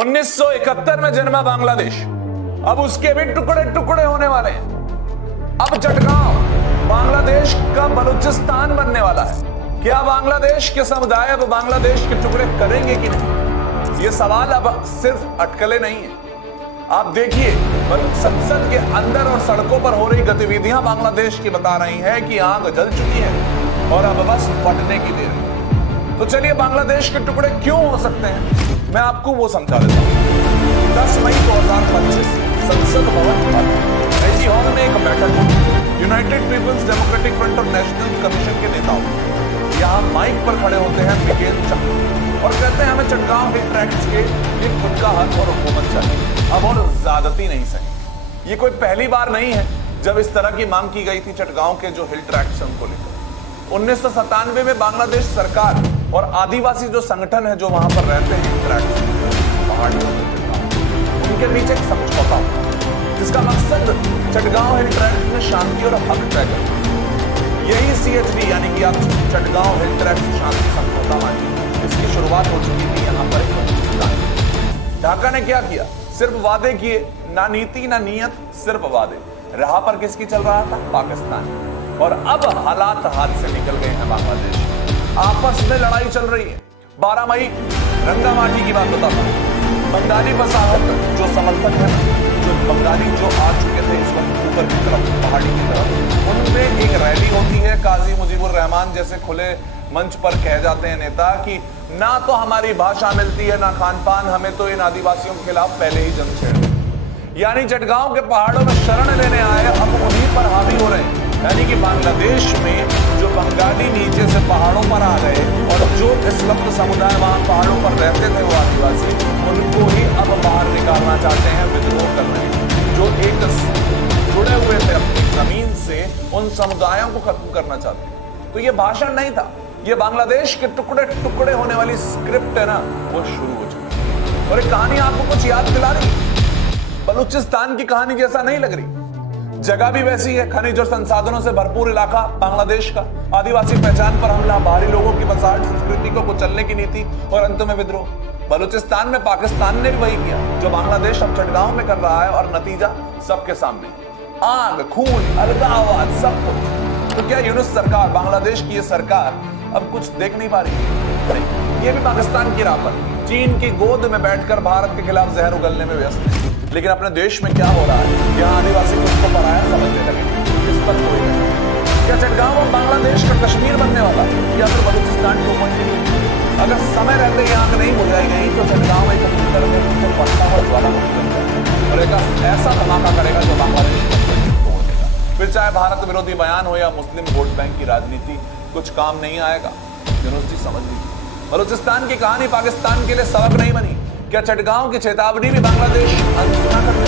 1971 में जन्मा बांग्लादेश, अब उसके भी टुकड़े टुकड़े होने वाले हैं। अब चटगांव बांग्लादेश का बलूचिस्तान बनने वाला है। क्या बांग्लादेश के समुदाय अब बांग्लादेश के टुकड़े करेंगे कि नहीं? ये सवाल अब सिर्फ अटकलें नहीं है। आप देखिए, संसद के अंदर और सड़कों पर हो रही गतिविधियां बांग्लादेश की बता रही है कि आग जल चुकी है और अब बस फटने की देर है। तो चलिए, बांग्लादेश के टुकड़े क्यों हो सकते हैं, मैं आपको वो समझा देता हूं। 10 मई 2025 संसद भवन ऐसी हॉल में एक बैठक हुई। यूनाइटेड पीपल्स डेमोक्रेटिक फ्रंट और नेशनल कमीशन के नेताओं यहाँ माइक पर खड़े होते हैं मिकेल चक और कहते हैं हमें चटगांव हिल ट्रैक्ट्स के लिए खुद का हक और हुकूमत चाहिए, अब और ज्यादती नहीं सही। ये कोई पहली बार नहीं है जब इस तरह की मांग की गई थी चटगांव के जो हिल ट्रैक्ट्स उनको लेकर। 1997 में बांग्लादेश सरकार और आदिवासी जो संगठन है जो वहां पर रहते हैं पहाड़ियों उनके बीच एक समझौता हुआ जिसका मकसद चटगांव हिल ट्रैक्ट में शांति और हक तय करना। यही CHD यानी कि आप चटगांव हिल ट्रैक्ट शांति समझौता मानिए, इसकी शुरुआत हो चुकी थी यहाँ पर ढाका ने क्या किया? सिर्फ वादे किए, ना नीति ना नियत, सिर्फ वादे। राह पर किसकी चल रहा था? पाकिस्तान। और अब हालात हाथ से निकल गए हैं। बांग्लादेश आपस में लड़ाई चल रही है। 12 मई रंगामाटी की बात बताता हूं। बंगाली बसाहत जो समर्थक है, जो बंगाली जो आ चुके थे इस वक्त ऊपर की तरफ, पहाड़ी की तरफ, उनमें एक रैली होती है। काजी मुजीबुर रहमान जैसे खुले मंच पर कह जाते हैं नेता कि ना तो हमारी भाषा मिलती है ना खान पान, हमें तो इन आदिवासियों के खिलाफ पहले ही जंग छेड़। यानी चटगांव के पहाड़ों में शरण लेने आए अब उन्हीं पर हावी हो रहे हैं। यानी कि बांग्लादेश में जो बंगाली नीचे से पहाड़ों पर आ गए और जो इस वक्त समुदाय वहां पहाड़ों पर रहते थे वो आदिवासी, उनको ही अब बाहर निकालना चाहते हैं, विद्रोह कर रहे हैं। जो एक जुड़े हुए थे अपनी जमीन से, उन समुदायों को खत्म करना चाहते हैं। तो ये भाषण नहीं था, ये बांग्लादेश के टुकड़े टुकड़े होने वाली स्क्रिप्ट है ना, वो शुरू हो चुकी है। और एक कहानी आपको कुछ याद दिला रही, बलूचिस्तान की कहानी जैसा नहीं लग रही। जगह भी वैसी है, खनिज और संसाधनों से भरपूर इलाका बांग्लादेश का। आदिवासी पहचान पर हमला, बाहरी लोगों की बसाहट, संस्कृति को कुचलने की नीति और अंत में विद्रोह। बलूचिस्तान में पाकिस्तान ने भी वही किया जो बांग्लादेश अब चटगांव में कर रहा है, और नतीजा सबके सामने, आग, खून, अलगाववाद, सब कुछ। तो क्या यूनुस सरकार, बांग्लादेश की ये सरकार अब कुछ देख नहीं पा रही? नहीं, ये भी पाकिस्तान की राह पर चीन की गोद में बैठकर भारत के खिलाफ जहर उगलने में व्यस्त है। लेकिन अपने देश में क्या हो रहा है? यहाँ आदिवासी खुद को पराया समझने लगे, इस पर कोई नहीं। क्या चटगांव अब बांग्लादेश का कश्मीर बनने वाला या फिर बलूचिस्तान 2.0? अगर समय रहते ये आग नहीं बुझाई गई तो चटगांव एक उत्तर में पड़ता हुआ ज्वालामुखी बन जाएगा और एक ऐसा धमाका करेगा जो बांग्लादेश को तोड़ देगा। फिर चाहे भारत विरोधी बयान हो या मुस्लिम वोट बैंक की राजनीति, कुछ काम नहीं आएगा। यूनुस जी समझ लीजिए, बलूचिस्तान की कहानी पाकिस्तान के लिए सबक नहीं बनी। क्या चटगांव की चेतावनी भी बांग्लादेश अनसुना कर